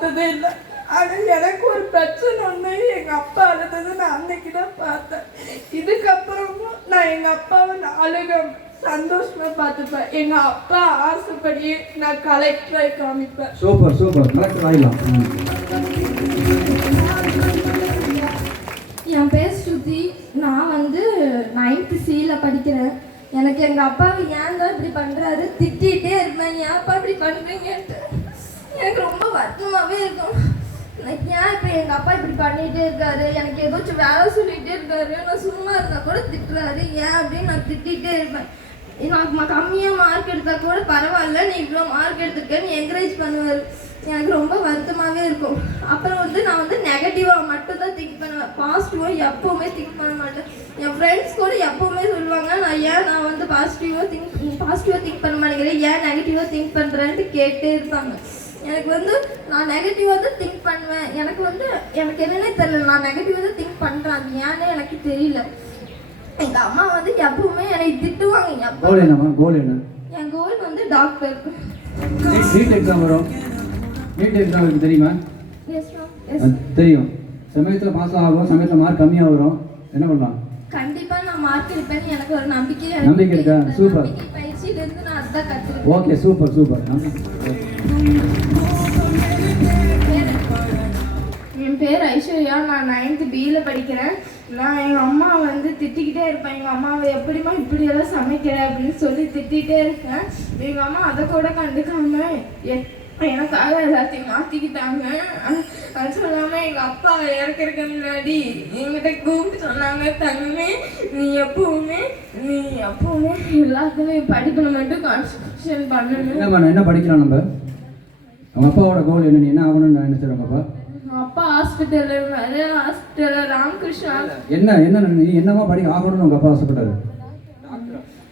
பார்த்ததே இல்லை. ஆனால் எனக்கு ஒரு பிரச்சனை ஒன்று எங்கள் அப்பா அழுதது நான் அன்னைக்கு தான் பார்த்தேன். இதுக்கப்புறமும் நான் எங்கள் அப்பாவை அழுக சந்தோஷமா பார்த்துப்பேன். எங்கள் அப்பா ஆசைப்படியே நான் கலெக்டராக காமிப்பேன். சூப்பர் சூப்பர், கலெக்டர் ஆகிடலாம். என் பேர் ஸ்ருதி. நான் 9th C படிக்கிறேன். எனக்கு எங்கள் அப்பாவை ஏன் தான் இப்படி பண்ணுறாரு திட்டிகிட்டே இருப்பேன். ஏன் அப்பா இப்படி பண்ணுறீங்கன்ட்டு எனக்கு ரொம்ப வருத்தமாகவே இருக்கும். ஏன் இப்போ எங்கள் அப்பா இப்படி பண்ணிகிட்டே இருக்காரு, எனக்கு ஏதாச்சும் வேலை சொல்லிகிட்டே இருக்காரு, நான் சும்மா இருந்தால் கூட திட்டுறாரு ஏன் அப்படின்னு நான் திட்டிகிட்டே இருப்பேன். நான் கம்மியாக மார்க் எடுத்தால் கூட பரவாயில்ல, நீ இவ்வளோ மார்க் எடுத்துருக்கேன்னு என்கரேஜ் பண்ணுவார். எனக்கு ரொம்ப வருத்தமாகவே இருக்கும். அப்புறம் நான் நெகட்டிவாக மட்டும் தான் திங்க் பண்ணுவேன். பாசிட்டிவாக எப்போவுமே திங்க் பண்ண மாட்டேன். என் ஃப்ரெண்ட்ஸ் கூட எப்போவுமே சொல்லுவாங்க, நான் பாசிட்டிவாக திங்க் பண்ண மாட்டேங்கிறேன், ஏன் நெகட்டிவாக திங்க் பண்ணுறேன்ட்டு கேட்டே இருப்பாங்க. எனக்கு நான் நெகட்டிவாக தான் திங்க் பண்ணுவேன். எனக்கு என்னன்னே தெரியல, நான் நெகட்டிவாக தான் திங்க் பண்ணுறேன். அது ஏன்னு எனக்கு தெரியல. எங்கள் அம்மா எப்பவுமே என்னை திட்டுவாங்க. என் கோல் டாக்டர். நீட் எக்ஸாம் வரும். நீட் எக்ஸாம் தெரியுமா? தெரியும். சமயத்தில் பாஸ் ஆகும், சமயத்தில் மார்க் கம்மியாக வரும், என்ன பண்ணலாம்? கண்டிப்பா நான் மார்க் எடுப்பேன். எனக்கு ஒரு நம்பிக்கை இருக்கா? சூப்பர். பயிற்சியிலிருந்து நான் அதான் கற்றுருக்கேன். Okay, super super. என் பேர் ஐஸ்வர்யா. நான் 9th B படிக்கிறேன். நான் எங்கள் அம்மா திட்டிக்கிட்டே இருப்பேன். எங்கள் அம்மாவை எப்படிமா இப்படியெல்லாம் சமைக்கிற அப்படின்னு சொல்லி திட்டிகிட்டே இருக்கேன். எங்கள் அம்மா அதை கூட கண்டுக்காம எனக்காக எல்லாத்தையும் மாற்றிக்கிட்டாங்க. அது சொல்லாமல் எங்கள் அப்பா இறக்கிறதுக்கு முன்னாடி என்கிட்ட கூப்பிட்டு சொன்னாங்க, தங்கமே நீ எப்பவுமே எல்லாத்துக்குமே படிப்பில் மட்டும் கான்சன்ட்ரேஷன் பண்ணணும். என்ன படிக்கலாம் நம்ம? அவங்க அப்பாவோட கோல் என்ன? என்ன ஆகணும்னு நினைச்சாரு உங்க அப்பா? அப்பா ஹாஸ்பிட்டல் ராமகிருஷ்ணா. என்னமா படிக்க ஆகணும்னு உங்க அப்பா ஆசைப்பட்டாரு?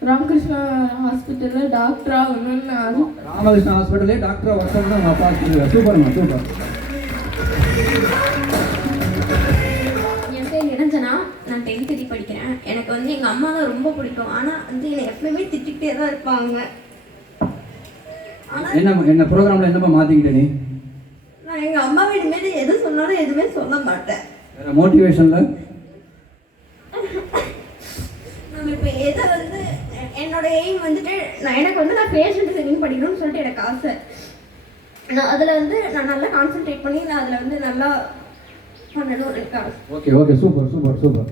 ராமகிருஷ்ணா ஹாஸ்பிட்டலில் டாக்டர் ஆகணும்னு. ராமகிருஷ்ணா ஹாஸ்பிட்டலே டாக்டராக ஒர்க் பண்ணணும் உங்க அப்பா ஆசைப்பட்டாரு. சூப்பர்மா, சூப்பர். என் பேர் நிரஞ்சனா. நான் 10th D படிக்கிறேன். எனக்கு எங்கள் அம்மாவை ரொம்ப பிடிக்கும். ஆனால் என்னை எப்பவுமே திட்டிகிட்டே தான் இருப்பாங்க. என்ன ப்ரோக்ராமில் என்னமா மாற்றிக்கிட்டே நீ? நான் எங்கள் அம்மா வீடு மேலே எது சொன்னாலும் எதுவுமே சொல்ல மாட்டேன். வேறு மோட்டிவேஷனில் நம்ம இப்போ எதை என்னோட எய்ம் நான் பேஷண்ட் செட்டிங் படிக்கணும்னு சொல்லிட்டு எனக்கு ஆசை. நான் அதில் நான் நல்லா கான்சென்ட்ரேட் பண்ணி நான் அதில் நல்லா பண்ணணும் எனக்கு ஆசை. Okay, super super super.